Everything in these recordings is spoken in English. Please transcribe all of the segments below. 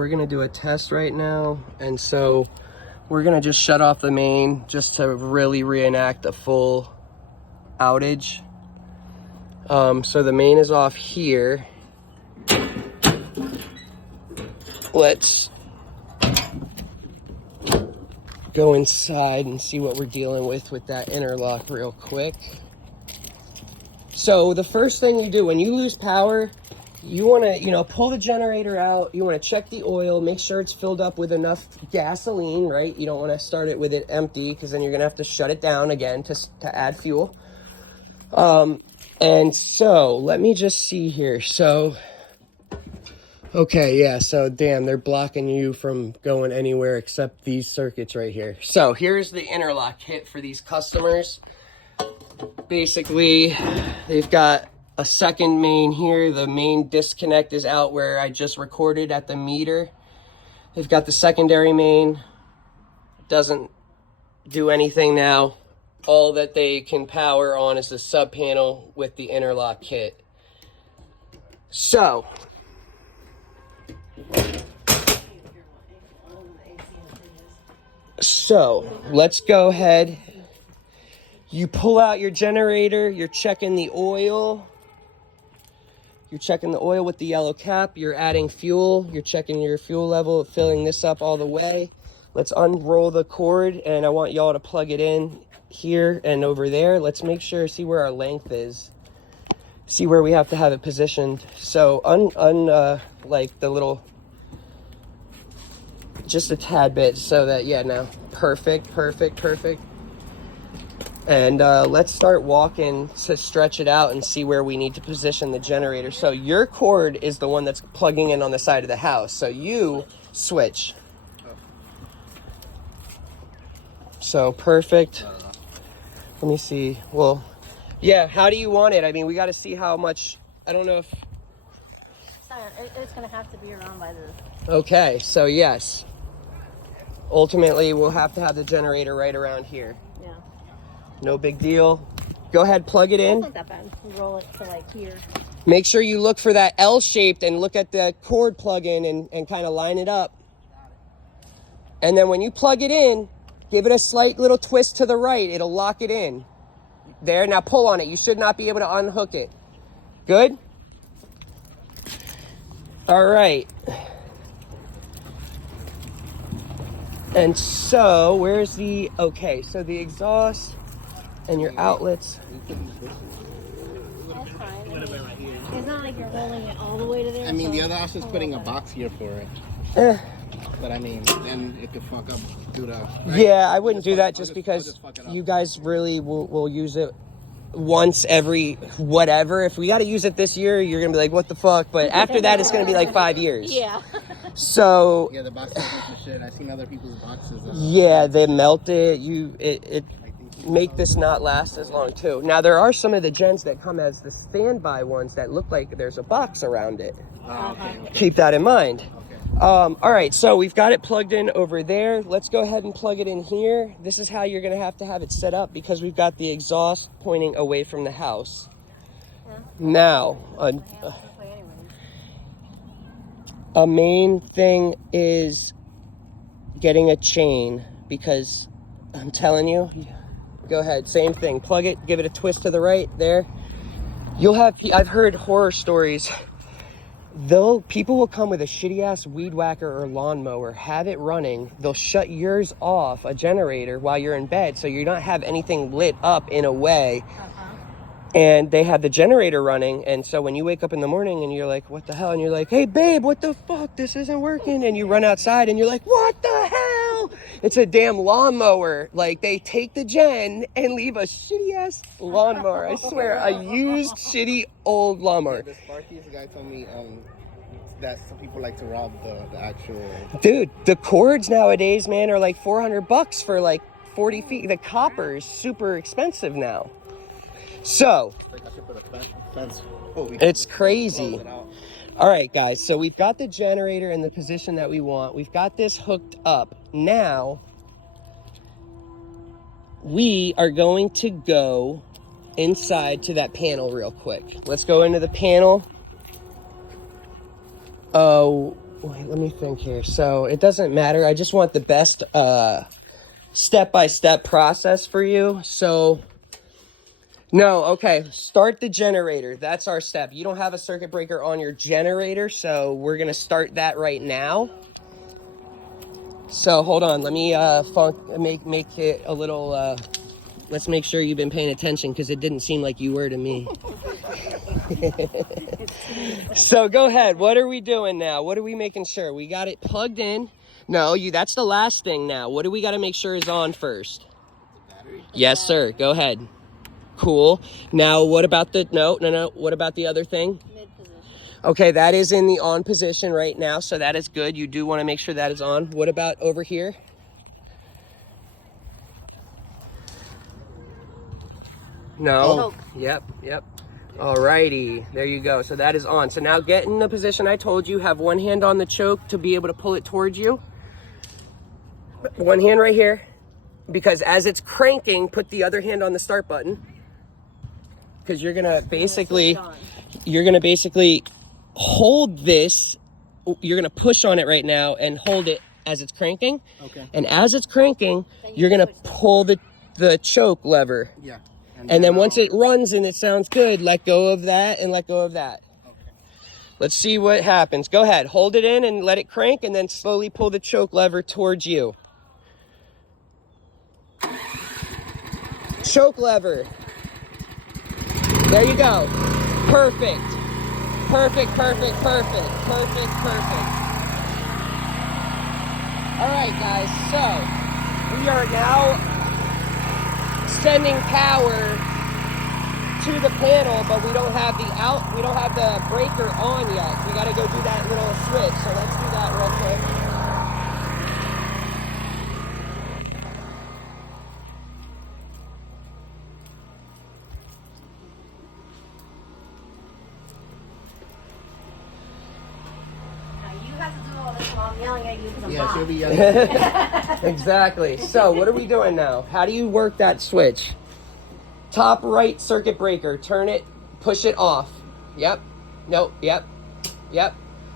We're gonna do a test right now, and so we're gonna just shut off the main just to really reenact a full outage. So the main is off here. Let's go inside and see what we're dealing with that interlock real quick. So the first thing you do when you lose power, you want to, pull the generator out. You want to check the oil, make sure it's filled up with enough gasoline, right? You don't want to start it with it empty because then you're going to have to shut it down again to add fuel. And so let me just see here. So, okay, yeah, so damn, they're blocking you from going anywhere except these circuits right here. So here's the interlock kit for these customers. Basically, they've got a second main here. The main disconnect is out where I just recorded at the meter. They've got the secondary main. Doesn't do anything now. All that they can power on is the sub panel with the interlock kit. So let's go ahead. You pull out your generator, you're checking the oil. You're checking the oil with the yellow cap. You're adding fuel. You're checking your fuel level, filling this up all the way. Let's unroll the cord, and I want y'all to plug it in here and over there. Let's make sure, see where our length is. See where we have to have it positioned. So like the little, just a tad bit so that, yeah, now, perfect. And let's start walking to stretch it out and see where we need to position the generator. So your cord is the one that's plugging in on the side of the house. So you switch. So perfect. Let me see. Well, yeah, how do you want it? I mean, we got to see how much, I don't know if... It's going to have to be around by the... Okay, so yes. Ultimately, we'll have to have the generator right around here. Yeah. No big deal. Go ahead, plug it in. That's not that bad. Roll it to like here. Make sure you look for that L-shaped and look at the cord plug in and kind of line it up. And then when you plug it in, give it a slight little twist to the right. It'll lock it in. There, now pull on it. You should not be able to unhook it. Good? All right. And so, where's the, okay, so the exhaust and your outlets. That's fine. It's not like you're rolling it all the way to there. I mean, so the other option is putting a box here for it. But I mean, then it could fuck up due to... Right? Yeah, I wouldn't do that just because you guys really will use it once every whatever. If we got to use it this year, you're going to be like, what the fuck? But after that, it's going to be like 5 years. Yeah. So... Yeah, the box is the shit. I've seen other people's boxes. Yeah, they melt it. It make this not last as long, too. Now, there are some of the gens that come as the standby ones that look like there's a box around it. Okay. Keep that in mind. All right, so we've got it plugged in over there. Let's go ahead and plug it in here. This is how you're going to have it set up because we've got the exhaust pointing away from the house. Yeah. Now, a main thing is getting a chain because I'm telling you, go ahead, same thing. Plug it, give it a twist to the right there. I've heard horror stories. People will come with a shitty ass weed whacker or lawnmower, have it running. They'll shut yours off, a generator, while you're in bed, so you don't have anything lit up in a way. And they have the generator running, and so when you wake up in the morning and you're like, what the hell? And you're like, hey babe, what the fuck? This isn't working. And you run outside and you're like, what the hell? It's a damn lawnmower. Like, they take the gen and leave a shitty ass lawnmower. I swear, a used shitty old lawnmower. The Sparky's guy told me that some people like to rob the actual... Dude, the cords nowadays, man, are like $400 for like 40 feet. The copper is super expensive now. So, it's crazy. All right, guys, so we've got the generator in the position that we want. We've got this hooked up. Now, we are going to go inside to that panel real quick. Let's go into the panel. Wait, let me think here. So it doesn't matter. I just want the best step-by-step process for you. So, no, okay. Start the generator. That's our step. You don't have a circuit breaker on your generator, so we're going to start that right now. So hold on. Let me make it a little... let's make sure you've been paying attention because it didn't seem like you were to me. So go ahead. What are we doing now? What are we making sure? We got it plugged in. No, that's the last thing now. What do we got to make sure is on first? Battery? Yes, sir. Go ahead. Cool. Now, what about the... No. What about the other thing? Mid position. Okay, that is in the on position right now, so that is good. You do want to make sure that is on. What about over here? No. Oh. Yep. Alrighty, there you go. So that is on. So now get in the position I told you. Have one hand on the choke to be able to pull it towards you. One hand right here. Because as it's cranking, put the other hand on the start button. Because you're gonna basically hold this. You're gonna push on it right now and hold it as it's cranking. Okay. And as it's cranking, you're gonna pull the choke lever. Yeah. And then once it runs and it sounds good, let go of that and let go of that. Okay. Let's see what happens. Go ahead, hold it in and let it crank and then slowly pull the choke lever towards you. Choke lever. There you go. Perfect. Perfect. All right, guys, so we are now sending power to the panel, but we don't have the breaker on yet. We got to go do that little switch. So let's do that real quick. Now you have to do all this while I'm yelling at you because I'm Yeah, hot. she'll be yelling. Exactly. So what are we doing now? How do you work that switch? Top right circuit breaker. Turn it, push it off. Yep. No, yep.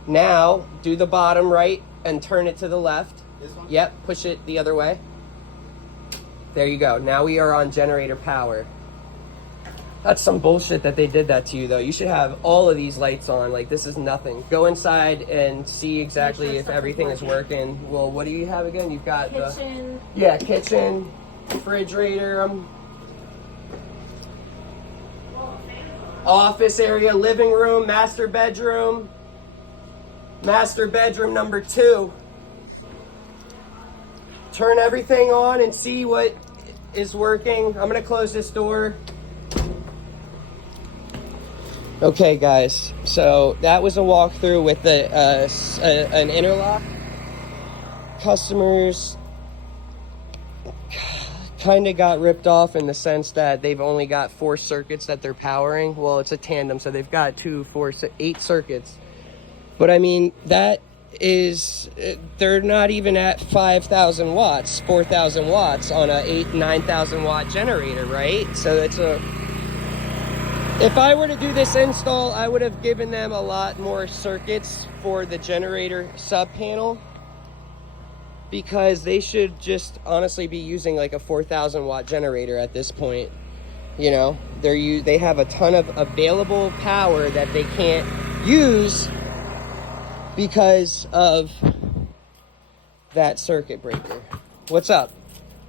Now do the bottom right and turn it to the left. This one? Yep, push it the other way. There you go. Now we are on generator power. That's some bullshit that they did that to you, though. You should have all of these lights on. Like, this is nothing. Go inside and see exactly if everything is working. Well, what do you have again? You've got Kitchen. kitchen, refrigerator, office area, living room, master bedroom number 2. Turn everything on and see what is working. I'm gonna close this door. Okay, guys, so that was a walkthrough with an Interlock. Customers kind of got ripped off in the sense that they've only got 4 circuits that they're powering. Well, it's a tandem, so they've got 2, 4, 8 circuits. But I mean, that is, they're not even at 5,000 watts, 4,000 watts on a 9,000 watt generator, right? So it's if I were to do this install, I would have given them a lot more circuits for the generator sub panel, because they should just honestly be using like a 4,000 watt generator at this point. You know, they have a ton of available power that they can't use because of that circuit breaker. What's up?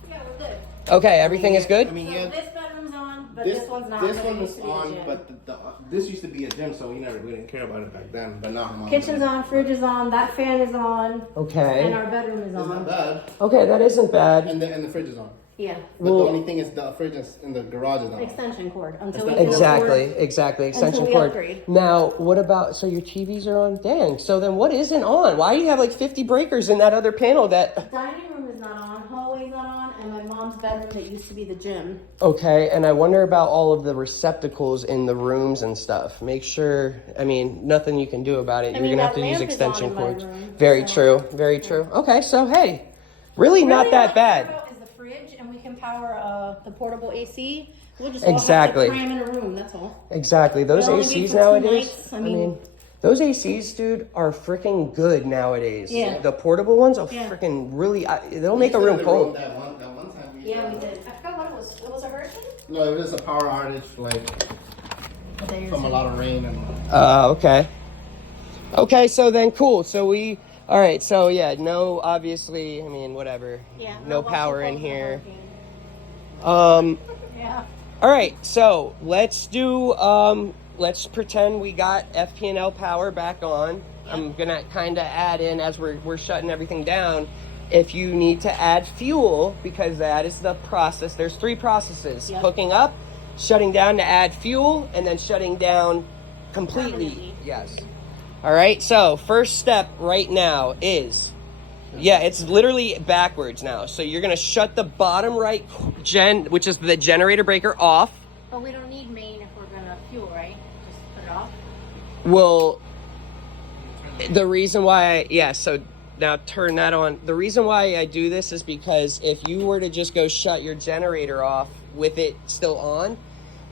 Yeah, we're good. Okay, everything is good? I mean, So yeah. this bedroom's on, but this one's not. This but it one used is to be a on, gym. but this used to be a gym, so we didn't care about it back then. But now I'm on. Kitchen's on, fridge is on, that fan is on, Okay. and our bedroom is It's not on. bad. Okay, that isn't bad. And the fridge is on. Yeah. But Well- the only thing is the fridge is in the garage is on. Extension cord until we Extension- can afford- Exactly. Extension Until we cord. upgrade. Now, what about, so your TVs are on? Dang. So then what isn't on? Why do you have like 50 breakers in that other panel that... Dining room is not on, hallway's not on, and my mom's bedroom that used to be the gym. Okay, and I wonder about all of the receptacles in the rooms and stuff. Make sure, I mean, nothing you can do about it. You're mean, going to have that to use lamp is extension on in my cords. room, Very so- true. Okay, so hey, really not that bad. Is the fridge, and we can power the portable AC. We'll just all Exactly. have to cram in a room. That's all. Exactly. Those It'll only be ACs for 2 nowadays, nights. I mean, Those ACs, dude, are freaking good nowadays. Yeah. The portable ones are Yeah. freaking really, they'll make a room cold. That one time. Yeah, we did. I forgot what it was. It was a hurricane? No, it was a power outage, like from a lot of rain and. Okay. Okay, so then cool. So all right, so yeah, no, obviously, I mean, whatever. Yeah. No power in here. Yeah. All right, so let's let's pretend we got FP&L power back on. Yep. I'm gonna kind of add in as we're shutting everything down. If you need to add fuel, because that is the process. There's 3 processes: Yep. hooking up, shutting down to add fuel, and then shutting down completely. Permanently. Yes. All right. So first step right now is, yeah, it's literally backwards now. So you're gonna shut the bottom right which is the generator breaker, off. But we don't need main if we're gonna fuel, right? Just put it off. Well, the reason why, so now turn that on. The reason why I do this is because if you were to just go shut your generator off with it still on,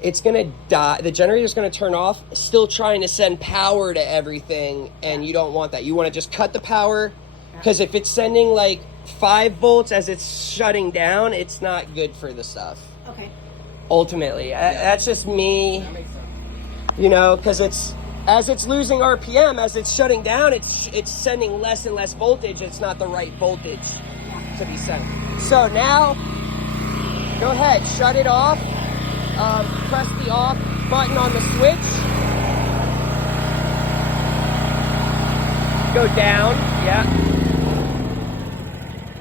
it's gonna die. The generator's gonna turn off, still trying to send power to everything, and you don't want that. You want to just cut the power, because if it's sending like 5 volts as it's shutting down, it's not good for the stuff. Okay. Ultimately, that's just me. That makes sense. You know, because as it's losing RPM, as it's shutting down, it's sending less and less voltage. It's not the right voltage to be sent. So now, go ahead, shut it off. Press the off button on the switch. Go down, yeah.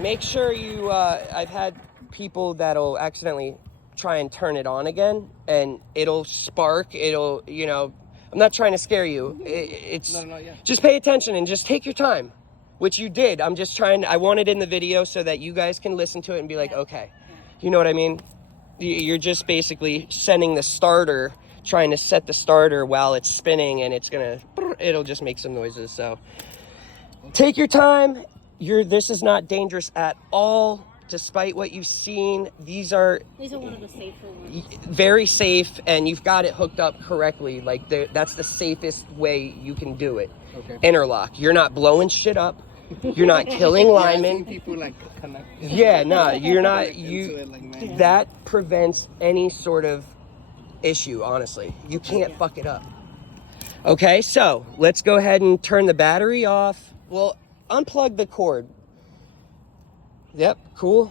Make sure you, I've had people that'll accidentally try and turn it on again, and it'll spark, I'm not trying to scare you. Just pay attention and just take your time, which you did. I want it in the video so that you guys can listen to it and be like, okay, you know what I mean? You're just basically sending the starter, trying to set the starter while it's spinning, and it'll just make some noises. So take your time. This is not dangerous at all, despite what you've seen. These are one of the safer ones. Very safe, and you've got it hooked up correctly. Like that's the safest way you can do it. Okay. Interlock. You're not blowing shit up. You're not killing linemen. People like connect. Yeah, no, you're not. Like, that prevents any sort of issue. Honestly, you can't fuck it up. Okay, so let's go ahead and turn the battery off. Well, unplug the cord. Yep, cool.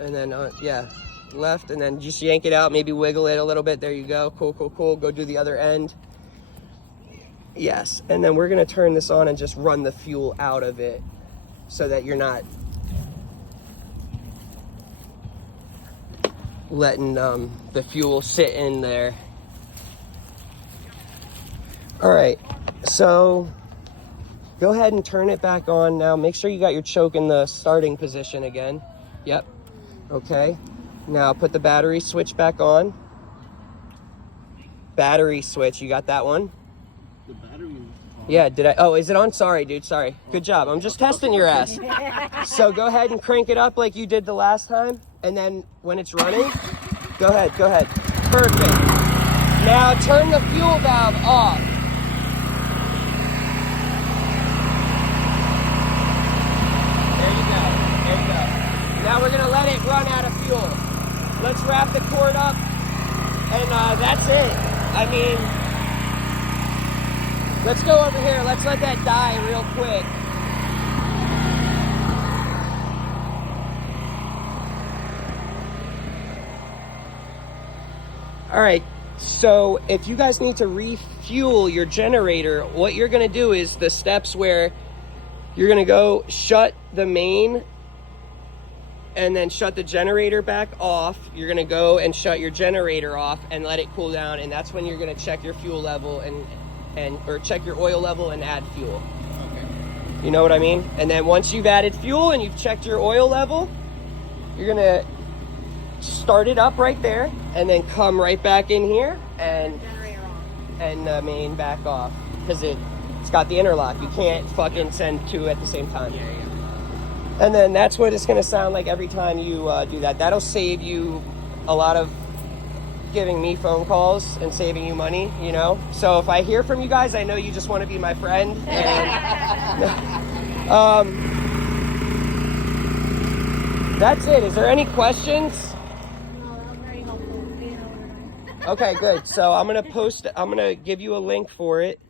And then left, and then just yank it out. Maybe wiggle it a little bit. There you go. Cool. Go do the other end. Yes, and then we're gonna turn this on and just run the fuel out of it so that you're not letting the fuel sit in there. All right, so go ahead and turn it back on now. Make sure you got your choke in the starting position again. Yep, okay. Now put the battery switch back on. Battery switch, you got that one? the battery. Yeah, did I? Oh, is it on? Sorry, dude. Sorry. Good job. I'm just testing your ass. So go ahead and crank it up like you did the last time. And then when it's running, go ahead. Perfect. Now turn the fuel valve off. There you go. Now we're going to let it run out of fuel. Let's wrap the cord up. And that's it. I mean, let's go over here. Let's let that die real quick. All right, so if you guys need to refuel your generator, what you're gonna do is the steps where you're gonna go shut the main and then shut the generator back off. You're gonna go and shut your generator off and let it cool down, and that's when you're gonna check your fuel level or check your oil level and add fuel. Okay. You know what I mean? And then once you've added fuel and you've checked your oil level, you're gonna start it up right there and then come right back in here and the main back off, because it's got the interlock. You can't fucking send two at the same time. Yeah. And then that's what it's gonna sound like every time you do that. That'll save you a lot of giving me phone calls and saving you money, you know? So if I hear from you guys, I know you just want to be my friend. And, that's it. Is there any questions? No, that was very helpful. Okay, good. So I'm going to give you a link for it.